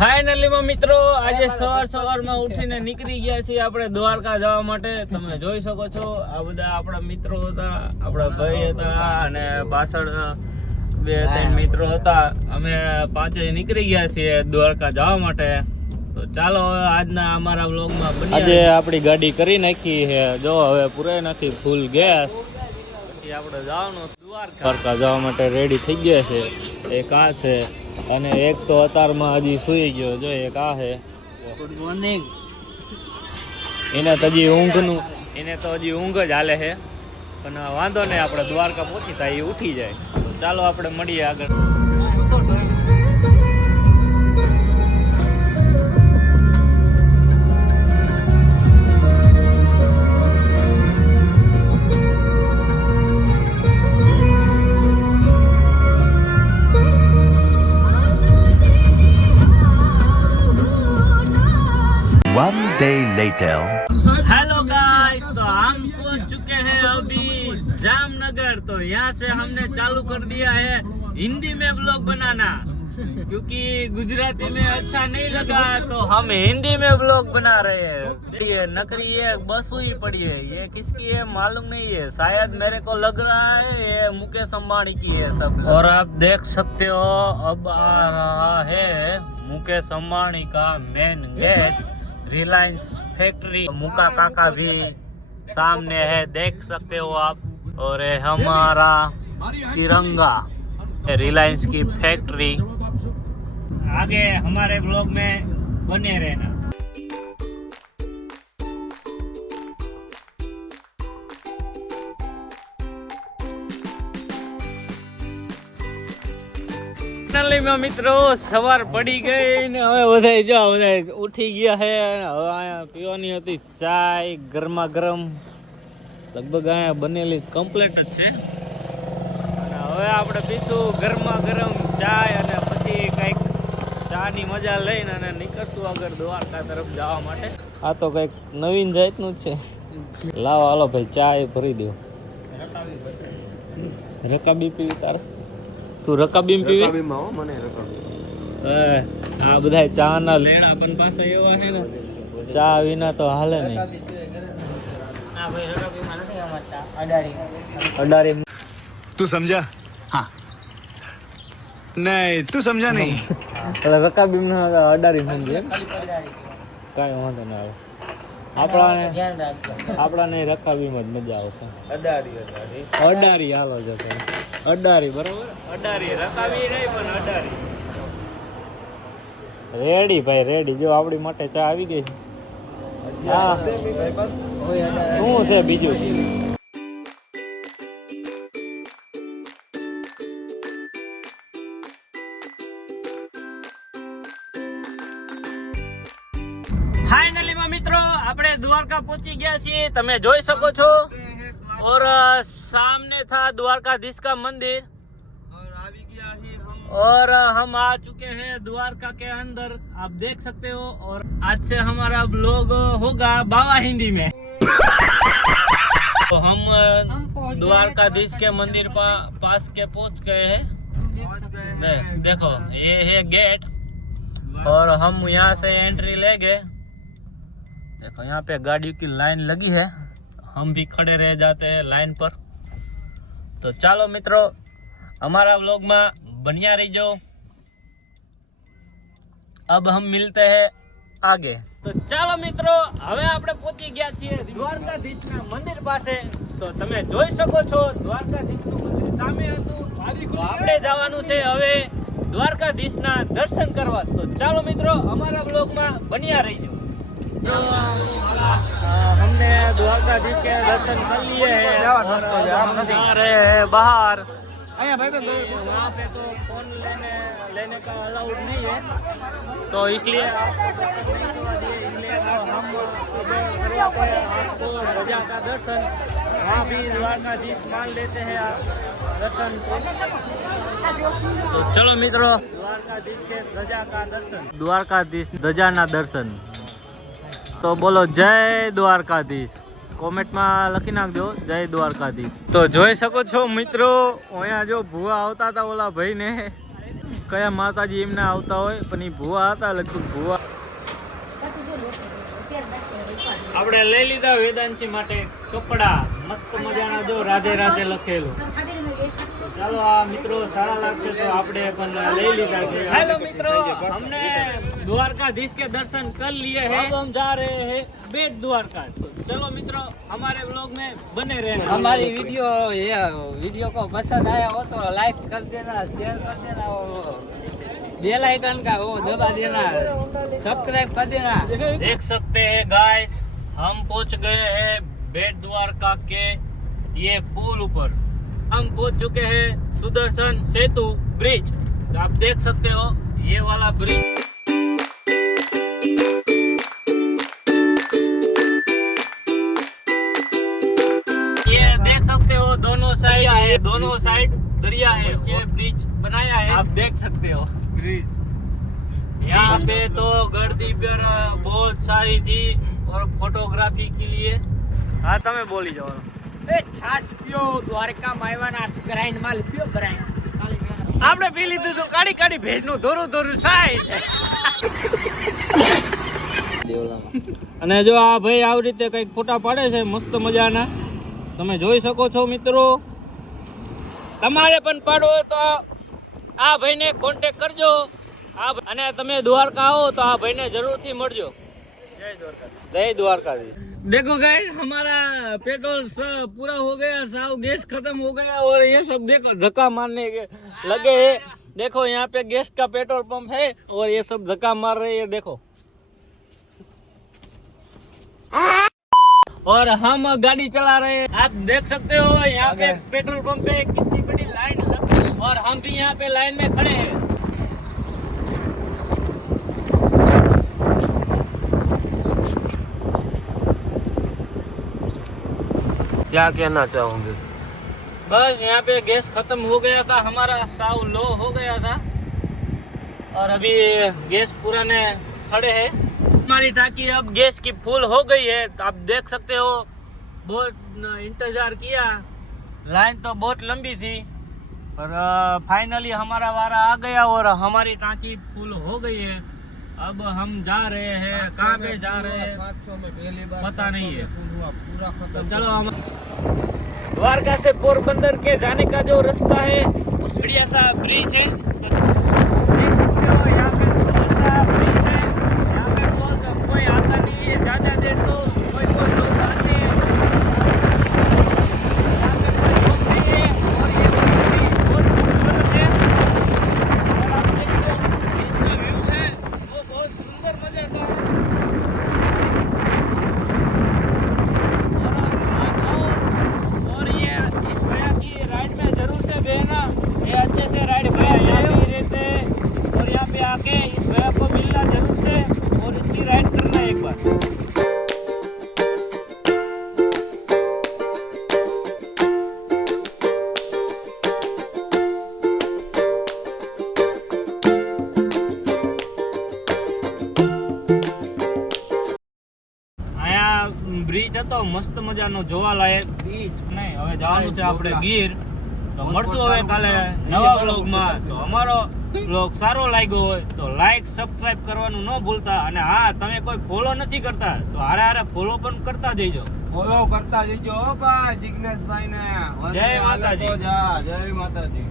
Finally માં મિત્રો આજે સવારમાં ઉઠીને નીકળી ગયા છીએ આપણે દ્વારકા જવા માટે. તમે જોઈ શકો છો આ બધા આપણા મિત્રો હતા, આપણા ભાઈ હતા અને પાછળ 2-3 મિત્રો હતા. અમે પાંચે નીકળી ગયા છીએ દ્વારકા જવા માટે. તો ચાલો હવે આજના અમારા વ્લોગમાં બની. આજે આપણી ગાડી કરી નાખી છે, જો હવે પૂરાઈ નાખી ફૂલ ગેસ. પછી આપણે જવાનું દ્વારકા જવા માટે રેડી થઈ ગયા છે. એક આ છે અને એક તો અતારમાં હજી સુઈ ગયો. જો એક આ છે. Good morning. એને તો હજી ઊંઘ જ હાલે છે, પણ વાંધો નહીં, આપણે દ્વારકા પહોંચી થાય એ ઉઠી જાય. તો ચાલો આપણે મળીએ આગળ. One day later. Hello guys, तो हम पहुंच चुके हैं अभी जामनगर. तो यहाँ से हमने चालू कर दिया है हिंदी में ब्लॉग बनाना, क्योंकि गुजराती में अच्छा नहीं लगा तो हम हिंदी में ब्लॉग बना रहे हैं. ये नकली ये बस हुई पड़ी है, ये किसकी है मालूम नहीं है. शायद मेरे को लग रहा है ये मुकेश अंबानी की है सब. और आप देख सकते हो अब आ रहा है मुकेश अंबानी का मेन गेट, रिलायंस फैक्ट्री. मुका काका भी सामने है, देख सकते हो आप. और हमारा तिरंगा, रिलायंस की फैक्ट्री. आगे हमारे ब्लॉग में बने रहना. મિત્રો સવાર પડી ગઈ ને હવે બધા ઉઠી ગયા છે. હવે અહીંયા પીવાની હતી ચાય ગરમા ગરમ, લગભગ અહીંયા બનેલી કમ્પ્લીટ જ છે. અને હવે આપણે પીશું ગરમા ગરમ ચાય અને પછી કંઈક ચાની મજા લઈને અને નીકળશું આગળ દ્વારકા તરફ જવા માટે. આ તો કંઈક નવીન જાતનું જ છે. લાવો હાલો ભાઈ ચાય ભરી દો. રકાબી પીવી તારે? તું રકાબી પીવી? આ બધા ચા ના લેણા પણ પાસે એવા છે ને, ચા વિના તો હાલે નહીં. અડારી तू समझा? हाँ. नहीं तू समझा नहीं. એટલે રકાબી અડારી સમજે, કાંઈ વાંધો ના આવે. આપણાને રકાબીમાં જ મજા આવશે. અડારી હાલો છે, અડારી બરોબર. અડારી રકાબી નહીં પણ અડારી. રેડી ભાઈ રેડી. જો આપણી માટે ચા આવી ગઈ. હા શું છે બીજું? ફાઇનલી માં મિત્રો આપણે દ્વારકા પહોંચી ગયા છીએ, તમે જોઈ શકો છો. और सामने था द्वारकाधीश का मंदिर. और हम आ चुके हैं द्वारका के अंदर, आप देख सकते हो. और आज से हमारा ब्लॉग होगा बाबा हिंदी में. तो हम द्वारकाधीश के मंदिर पास के पहुंच गए हैं. देखो ये है गेट और हम यहाँ से एंट्री लेंगे. देखो यहाँ पे गाड़ियों की लाइन लगी है, हम भी खड़े रह जाते हैं लाइन पर. तो ચાલો મિત્રો हमारा व्लॉग में बनिया रहिजो. अब हम मिलते हैं आगे. तो ચાલો મિત્રો હવે આપણે પહોંચી ગયા છીએ દ્વારકાધીશના મંદિર પાસે. તો તમે જોઈ શકો છો દ્વારકાધીશનું મંદિર સામે હતું. તો આપણે જવાનું છે હવે દ્વારકાધીશના દર્શન કરવા. તો ચાલો મિત્રો અમારા વ્લોગમાં બન્યા રહીજો. हमने द्वारकाधीश के दर्शन कर लिए हैं और हम जा रहे हैं बाहर. वहाँ पे तो फोन लेने का अलाउड नहीं है, तो इसलिए हम आपको ध्वजा का दर्शन वहाँ भी द्वारकाधीश मान लेते हैं दर्शन को. तो चलो मित्रों द्वारकाधीश के ध्वजा का दर्शन, द्वारकाधीश ध्वजा ना दर्शन. तो बोलो जय દ્વારકાધીશ. કોમેન્ટમાં લખી નાખજો જય દ્વારકાધીશ. તો જોઈ શકો છો મિત્રો અહીંયા જો ભૂવા આવતા હતા ઓલા ભાઈને, કયા માતાજી એમના આવતા હોય પણ એ ભુવા હતા લગભગ ભુવા. આપણે લઈ લીધા વેદાંશી માટે કપડા મસ્ત મજાના, જો રાધે રાધે લખેલું. ચાલો આ મિત્રો સારા લાગશે તો આપણે પણ લઈ લીધા છે. હેલો મિત્રો, हमने द्वारकाधीश के दर्शन कर लिए हैं, अब हम जा रहे हैं बेट द्वारका. तो चलो मित्रों हमारे व्लॉग में बने रहना. हमारी वीडियो को पसंद आया हो तो लाइक कर देना, शेयर कर देना और बेल आइकन का वो दबा देना, सब्सक्राइब कर देना. देख सकते हैं गाइस, हम पहुंच गए हैं बेट द्वारका के ये पुल ऊपर. हम पहुंच चुके हैं सुदर्शन सेतु ब्रिज. तो आप देख सकते हो ये वाला ब्रिज. ये देख सकते हो दोनों साइड दरिया है. ये ब्रिज बनाया है, आप देख सकते हो ब्रिज. यहाँ पे तो गर्दी पर बहुत सारी थी और फोटोग्राफी के लिए. हाँ તમે બોલી જાઓ. એ છાસ પીઓ, દ્વારકામાં આવ્યાના ગ્રાઇન્ડ માલ પીઓ ગ્રાઇન્ડ. આપણે પી લીધું તો કાઢી ભેજનું ધોરું સાય છે. અને જો આ ભાઈ આવી રીતે કઈક ફોટા પાડે છે મસ્ત મજાના, તમે જોઈ શકો છો મિત્રો. તમારે પણ પાડવો હોય તો આ ભાઈને કોન્ટેક્ટ કરજો. અને તમે દ્વારકા આવો તો આ ભાઈને જરૂરથી મળજો. जय द्वारकाधीश. देखो गाइस हमारा पेट्रोल पूरा हो गया, साव गैस खत्म हो गया और ये सब देखो धक्का मारने के लगे हैं. देखो यहाँ पे गैस का पेट्रोल पंप है और ये सब धक्का मार रहे हैं देखो. और हम गाड़ी चला रहे हैं, आप देख सकते हो यहाँ पे पेट्रोल पंप पे कितनी बड़ी लाइन लग गई और हम भी यहाँ पे लाइन में खड़े हैं. क्या कहना चाहोगे? बस यहाँ पे गैस खत्म हो गया था, हमारा साव लो हो गया था और अभी गैस पुराने खड़े हैं. हमारी टाकी अब गैस की फुल हो गई है. तो आप देख सकते हो बहुत इंतजार किया, लाइन तो बहुत लंबी थी पर फाइनली हमारा वारा आ गया और हमारी टाकी फुल हो गई है. अब हम जा रहे हैं, कहाँ पे जा रहे हैं 700 में पहली बार पता नहीं है. पूरा तो चलो हम द्वारका से पोरबंदर के जाने का जो रास्ता है उस बढ़िया सा ब्रिज है. तो देख सकते हो यहाँ पे बहुत सा ब्रिज है. यहाँ पे कोई आता नहीं है ज्यादा देर तो कोई लोग आते हैं. यहाँ पे कोई लोग नहीं है और ये ब्रिज बहुत खूबसूरत है. और आप देखिए इसका व्यू है वो बहुत सुंदर मजे का है. और ये इस भैया की राइड में जरूर से बहना, ये अच्छे से राइड भैया यहाँ पे ही रहते हैं और यहाँ पे आके इस भैया को मिलना जरूर से और इसकी राइड करना एक बार. બ્રિજ હતો મસ્ત મજાનો જોવાલાયક બીચ. નહીં હવે જવાનું છે આપણે ગીર. તો મળશું હવે કાલે નવા બ્લોગમાં. તો અમારો બ્લોગ સારો લાગ્યો હોય તો લાઈક સબસ્ક્રાઇબ કરવાનું ન ભૂલતા. અને હા તમે કોઈ ફોલો નથી કરતા તો હારે ફોલો પણ કરતા જઈજો. ફોલો કરતા જઈજો હો ભાઈ જિગ્નેશભાઈ ને. જય માતાજી. જય માતાજી.